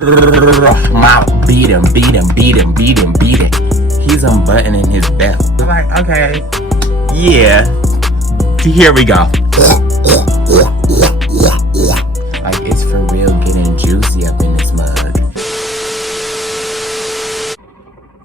My beat him. He's unbuttoning his belt. Like, okay, yeah, here we go. Like, it's for real getting juicy up in this mug.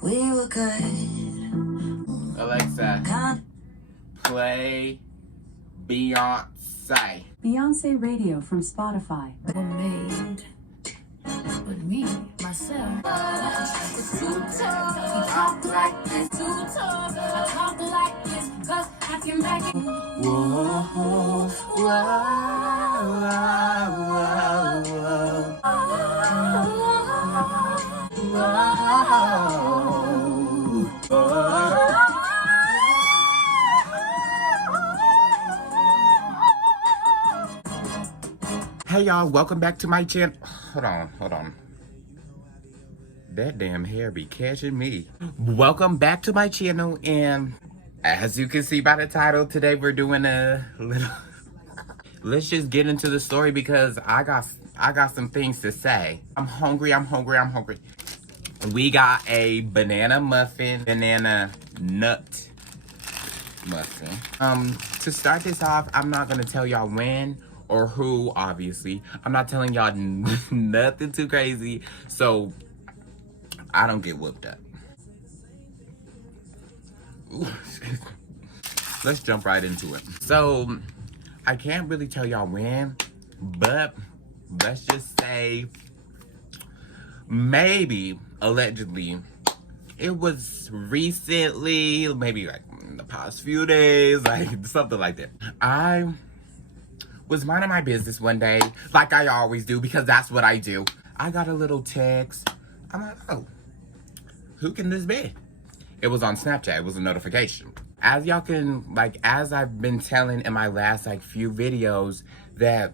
We were good. Alexa, play Beyonce. Beyonce Radio from Spotify. Were made with me, myself. It's too tough. We talk like this, too tough. I talk like this, cause I can back it. Whoa, whoa, Hey y'all, welcome back to my channel. Hold on. That damn hair be catching me. Welcome back to my channel, and as you can see by the title, today we're doing a little let's just get into the story because I got some things to say. I'm hungry. We got a banana nut muffin. To start this off, I'm not gonna tell y'all when or who, obviously. I'm not telling y'all nothing too crazy, so I don't get whooped up. Ooh, let's jump right into it. So, I can't really tell y'all when, but let's just say maybe, allegedly, it was recently, maybe like in the past few days, like something like that. I was minding my business one day, like I always do, because that's what I do. I got a little text. I'm like, oh, who can this be? It was on Snapchat. It was a notification. As y'all can, as I've been telling in my last, few videos, that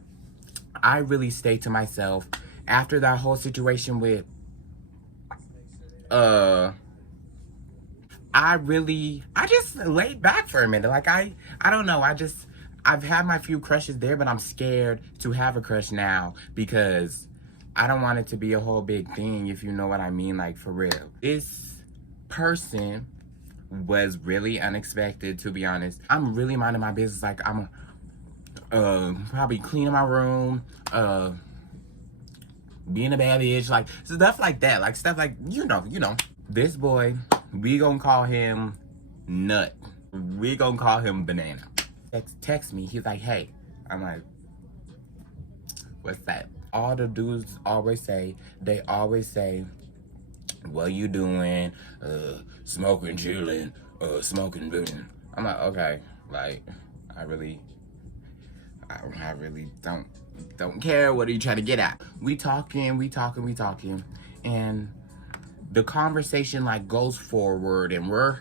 I really stayed to myself after that whole situation with, I just laid back for a minute. I don't know. I've had my few crushes there, but I'm scared to have a crush now because I don't want it to be a whole big thing, if you know what I mean, for real. This person was really unexpected, to be honest. I'm really minding my business. I'm probably cleaning my room, being a bad bitch, stuff like that. Stuff you know. This boy, we gonna call him Nut. We gonna call him Banana. Text me, he's like, hey. I'm like, what's that? All the dudes always say, what you doing? Smoking, chilling, smoking, doing. I'm like, okay, I really don't care. What are you trying to get at? We talking, and the conversation goes forward, and we're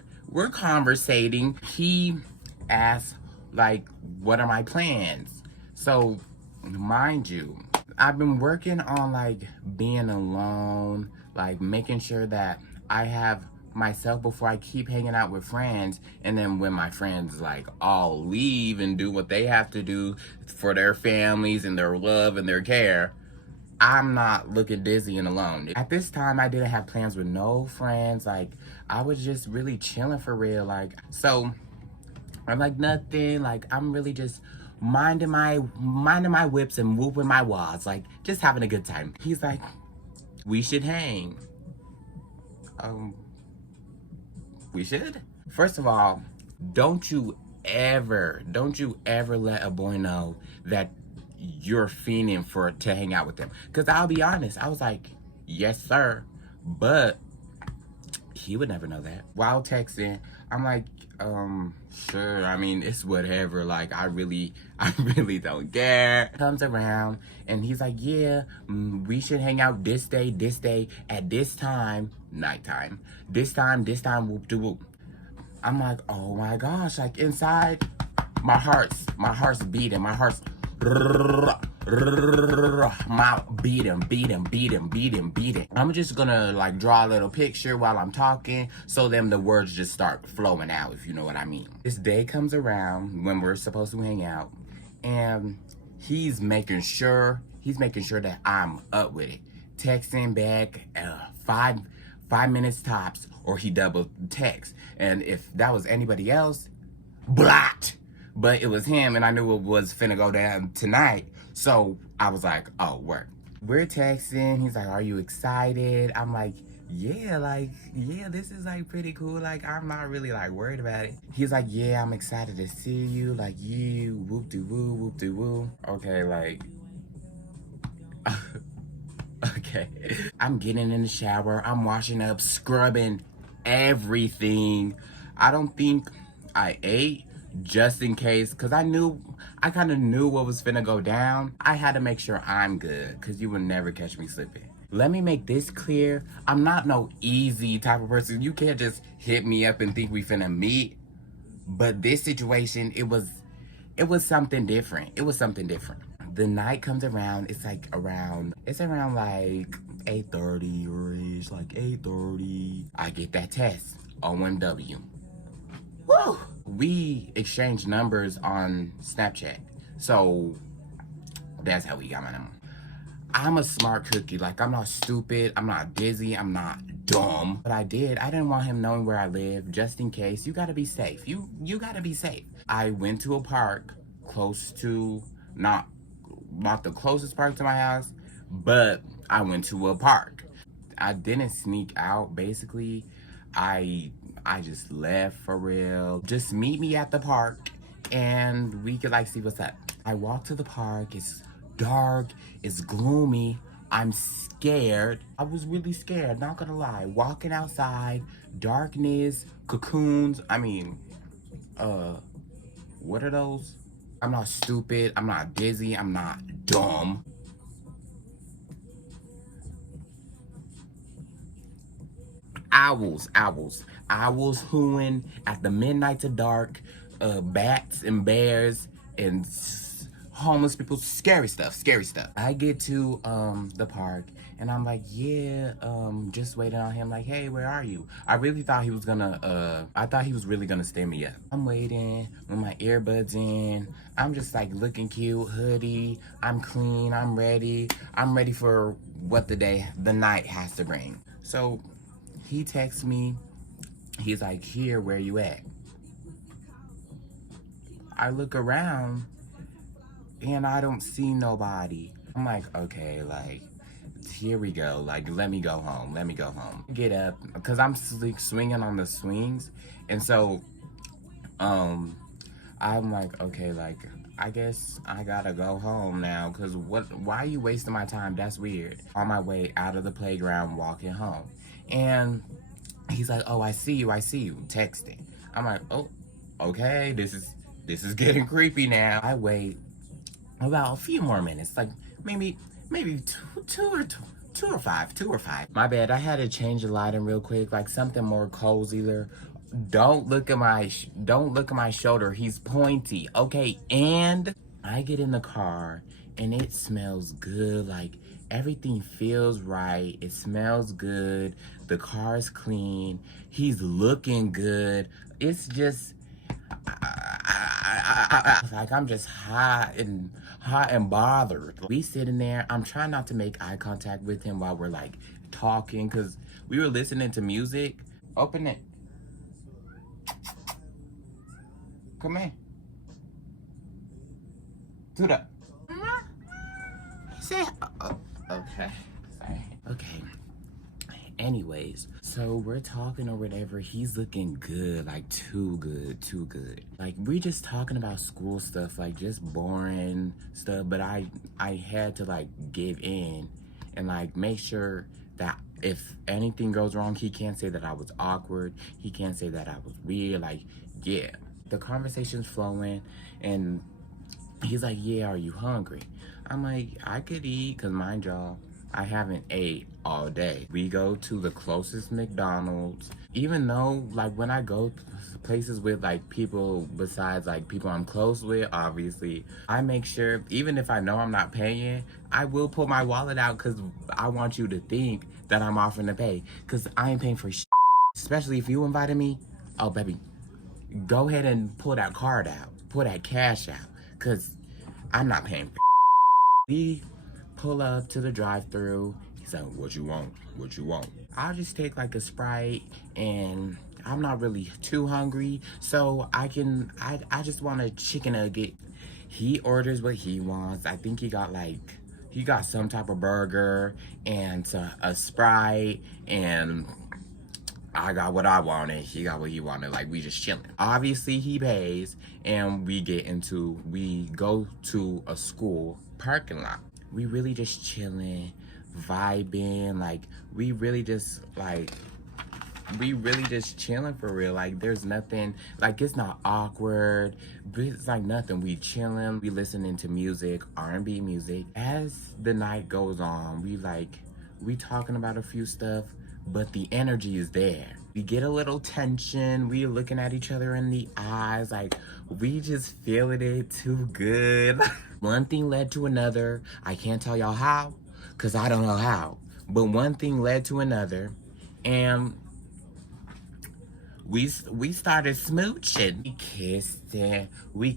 conversating. He asks what are my plans? So, mind you, I've been working on being alone, making sure that I have myself before I keep hanging out with friends. And then when my friends all leave and do what they have to do for their families and their love and their care, I'm not looking dizzy and alone. At this time, I didn't have plans with no friends. I was just really chilling for real. So I'm nothing. I'm really just minding my whips and moving my wads, just having a good time. He's like, we should hang. We should? First of all, don't you ever let a boy know that you're fiending to hang out with them. Because I'll be honest, I was like, yes, sir. But he would never know that. While texting, I'm like, sure, I mean, it's whatever. I really don't care. Comes around, and he's like, yeah, we should hang out this day, at this time, nighttime. This time, whoop-de-whoop. I'm like, oh my gosh, inside, my heart's beating, my heart's beat him. I'm just gonna draw a little picture while I'm talking, so then the words just start flowing out, if you know what I mean. This day comes around when we're supposed to hang out, and he's making sure that I'm up with it. texting back 5 minutes tops, or he double text. And if that was anybody else, blocked. But it was him, and I knew it was finna go down tonight. So I was like, oh, work. We're texting. He's like, are you excited? I'm like, yeah, this is like pretty cool. Like, I'm not really like worried about it. He's like, yeah, I'm excited to see you. Like, you, whoop-de-woo, whoop-de-woo. Okay, like, okay. I'm getting in the shower. I'm washing up, scrubbing everything. I don't think I ate, just in case, because I kind of knew what was finna go down. I had to make sure I'm good, because you would never catch me slipping. Let me make this clear. I'm not no easy type of person. You can't just hit me up and think we finna meet. But this situation, it was something different. It was something different. The night comes around, it's around like 8:30 or ish, like 8:30. I get that text, OMW. Woo! We exchanged numbers on Snapchat. So that's how we got my number. I'm a smart cookie. Like, I'm not stupid. I'm not dizzy. I'm not dumb. But I didn't want him knowing where I live, just in case. You gotta be safe. You gotta be safe. I went to a park close to, not the closest park to my house, but I went to a park. I didn't sneak out, basically. I just left for real. Just meet me at the park and we could like see what's up. I walked to the park. It's dark. It's gloomy. I'm scared. I was really scared, not gonna lie. Walking outside, darkness, cocoons. I mean, what are those? I'm not stupid. I'm not dizzy. I'm not dumb. Owls hooing at the midnight to dark, bats and bears and homeless people, scary stuff. I get to the park and I'm like, yeah, just waiting on him, like, hey, where are you? I really thought he was gonna I thought he was really gonna stand me up. I'm waiting with my earbuds in. I'm just like looking cute, hoodie, I'm clean, I'm ready for what the night has to bring. So he texts me, he's like, here, where you at? I look around and I don't see nobody. I'm like, okay, like, here we go. Like, let me go home. Get up, because I'm swinging on the swings. And so, I'm like, okay, like, I guess I gotta go home now, because why are you wasting my time? That's weird. On my way out of the playground, walking home. And he's like, oh, I see you, texting. I'm like, oh, okay, this is getting creepy now. I wait about a few more minutes, like maybe two or five. My bad, I had to change the lighting real quick, like something more cozy there. Don't look at my shoulder. He's pointy. Okay, and I get in the car and it smells good. Like, everything feels right. It smells good. The car's clean. He's looking good. It's just like, I'm just hot and bothered. We sitting there. I'm trying not to make eye contact with him while we're like talking, because we were listening to music. Open it. Come in. Do that. Say, okay. Sorry. Okay. Anyways, so we're talking or whatever. He's looking good, like too good. Like, we're just talking about school stuff, like just boring stuff. But I had to like give in and like make sure that if anything goes wrong, he can't say that I was awkward. He can't say that I was weird. Like, yeah. The conversation's flowing and he's like, yeah, are you hungry? I'm like, I could eat, because mind y'all, I haven't ate all day. We go to the closest McDonald's. Even though, like, when I go places with, like, people besides, like, people I'm close with, obviously, I make sure, even if I know I'm not paying, I will pull my wallet out, because I want you to think that I'm offering to pay, because I ain't paying for shit. Especially if you invited me. Oh, baby, go ahead and pull that card out. Pull that cash out, because I'm not paying for. We pull up to the drive-thru. So what you want? What you want? I'll just take like a Sprite, and I'm not really too hungry, so I just want a chicken nugget. He orders what he wants. I think he got some type of burger and a Sprite, and I got what I wanted. He got what he wanted. Like, we just chilling. Obviously, he pays, and we go to a school parking lot. We really just chilling, vibing. Like, we really just chilling for real. Like, there's nothing, like, it's not awkward, but it's like nothing. We chilling, we listening to music, R&B music. As the night goes on, we talking about a few stuff, but the energy is there. We get a little tension, we looking at each other in the eyes, like, we just feeling it too good. One thing led to another. I can't tell y'all how, because I don't know how, but one thing led to another, and we started smooching. We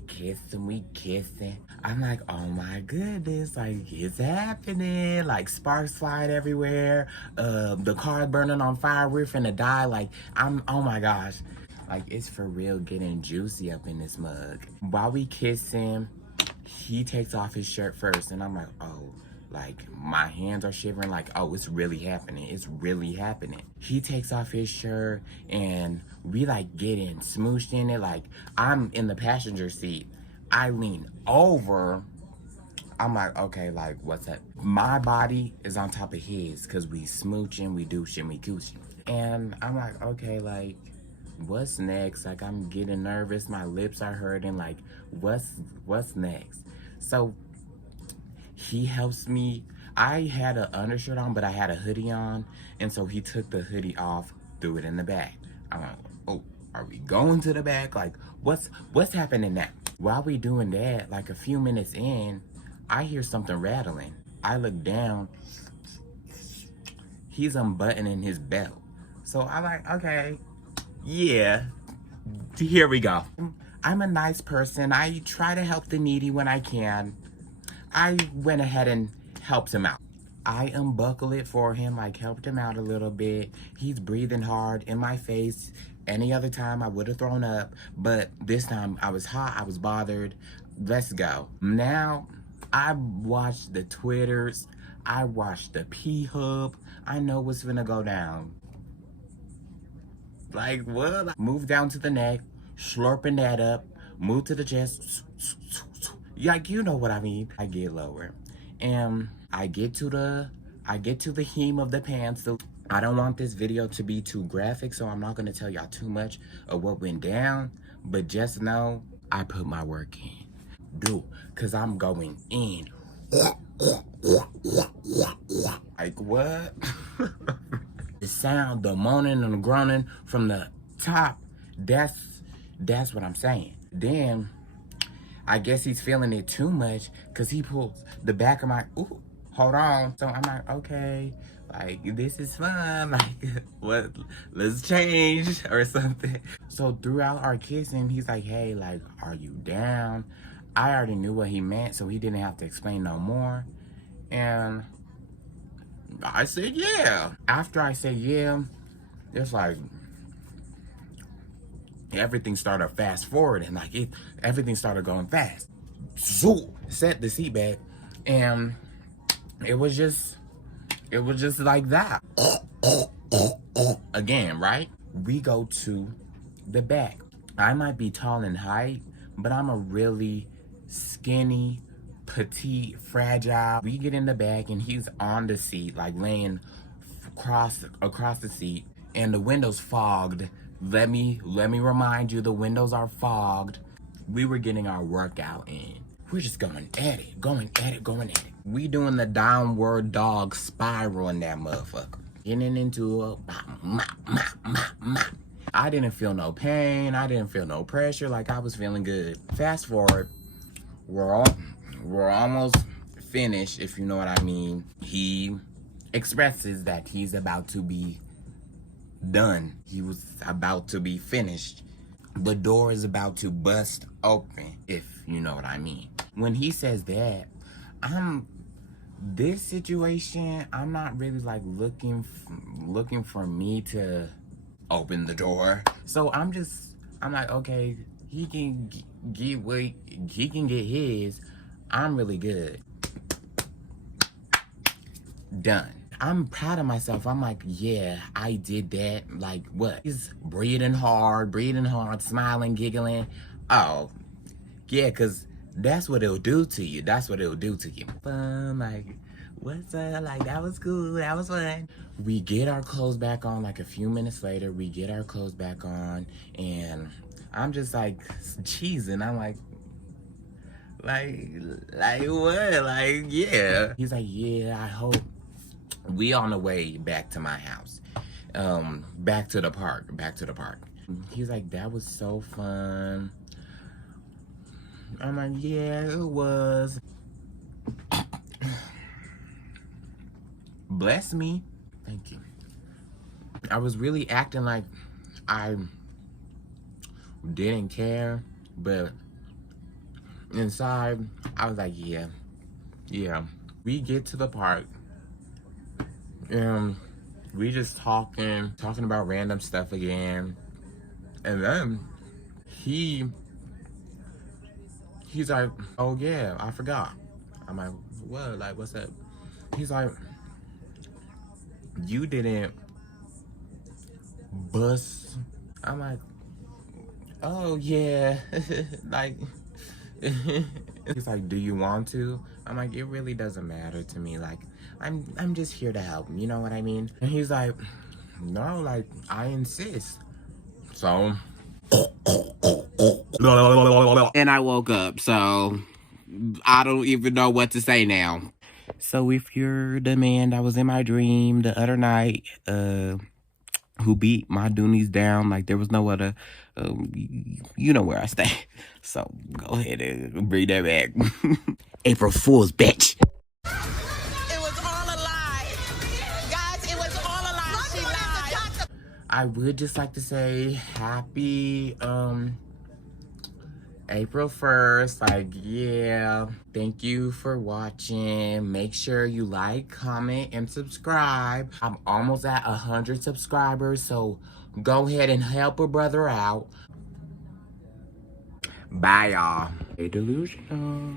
kissing. I'm like, oh my goodness, like, it's happening. Like, sparks flying everywhere. The car's burning on fire. We're finna die. Like, oh my gosh. Like, it's for real getting juicy up in this mug. While we kissing, he takes off his shirt first, and I'm like, oh. Like, my hands are shivering, like, oh, it's really happening. It's really happening. He takes off his shirt, and we, like, getting smooshed in it. Like, I'm in the passenger seat. I lean over. I'm like, okay, like, what's that? My body is on top of his, because we smooching, we douching, we gooching. And I'm like, okay, like, what's next? Like, I'm getting nervous. My lips are hurting. Like, what's next? So he helps me. I had an undershirt on, but I had a hoodie on. And so he took the hoodie off, threw it in the bag. I'm like, oh, are we going to the back? Like, what's happening now? While we doing that, like a few minutes in, I hear something rattling. I look down. He's unbuttoning his belt. So I'm like, okay, yeah, here we go. I'm a nice person. I try to help the needy when I can. I went ahead and helped him out. I unbuckled it for him, like, helped him out a little bit. He's breathing hard in my face. Any other time I would have thrown up, but this time I was hot, I was bothered. Let's go. Now, I watched the Twitters, I watched the P-Hub. I know what's gonna go down. Like, what? Move down to the neck, slurping that up, move to the chest. Like, you know what I mean. I get lower, and I get to the hem of the pants. So I don't want this video to be too graphic, so I'm not gonna tell y'all too much of what went down, but just know I put my work in. Cause I'm going in. Like, what? The sound, the moaning and the groaning from the top, that's what I'm saying. Then I guess he's feeling it too much, because he pulls the back of my, ooh, hold on. So I'm like, okay, like, this is fun. Like, what, let's change or something. So throughout our kissing, he's like, hey, like, are you down? I already knew what he meant, so he didn't have to explain no more. And I said, yeah. After I said, yeah, it's like, everything started fast forward, and like, everything started going fast. So set the seat back, and it was just like that. Again, right? We go to the back. I might be tall in height, but I'm a really skinny, petite, fragile. We get in the back, and he's on the seat, like laying across the seat, and the window's fogged. Let me remind you, the windows are fogged. We were getting our workout in. We're just going at it. We doing the downward dog spiral in that motherfucker. Getting into a I didn't feel no pain. I didn't feel no pressure. Like, I was feeling good. Fast forward, we're almost finished, if you know what I mean. He expresses that he's about to be done. He was about to be finished. The door is about to bust open, if you know what I mean. When he says that, I'm This situation, I'm not really like looking for me to open the door. So I'm like, okay, he can get what he can get his. I'm really good. Done. I'm proud of myself. I'm like, yeah, I did that. Like, what? He's breathing hard, smiling, giggling. Oh, yeah, because that's what it'll do to you. That's what it'll do to you. Fun, like, what's up? Like, that was cool. That was fun. We get our clothes back on, like, a few minutes later. We get our clothes back on, and I'm just, like, cheesing. I'm like what? Like, yeah. He's like, yeah, I hope. We on the way back to my house. Back to the park. He's like, that was so fun. I'm like, yeah, it was. Bless me. Thank you. I was really acting like I didn't care, but inside, I was like, yeah. We get to the park, and we just talking about random stuff again. And then he's like, oh yeah, I forgot. I'm like, what? Like, what's up? He's like, you didn't bust. I'm like, oh yeah. Like, he's like, do you want to? I'm like, it really doesn't matter to me. Like, I'm just here to help. You know what I mean? And he's like, no, like, I insist. So, and I woke up, so I don't even know what to say now. So if you're the man that was in my dream the other night, who beat my Doonies down like there was no other, you know where I stay. So go ahead and bring that back. April Fool's, bitch. It was all a lie. Guys, it was all a lie. She lied. I would just like to say happy April 1st. Like, yeah. Thank you for watching. Make sure you like, comment, and subscribe. I'm almost at 100 subscribers, so go ahead and help a brother out. Bye, y'all. Stay delusional.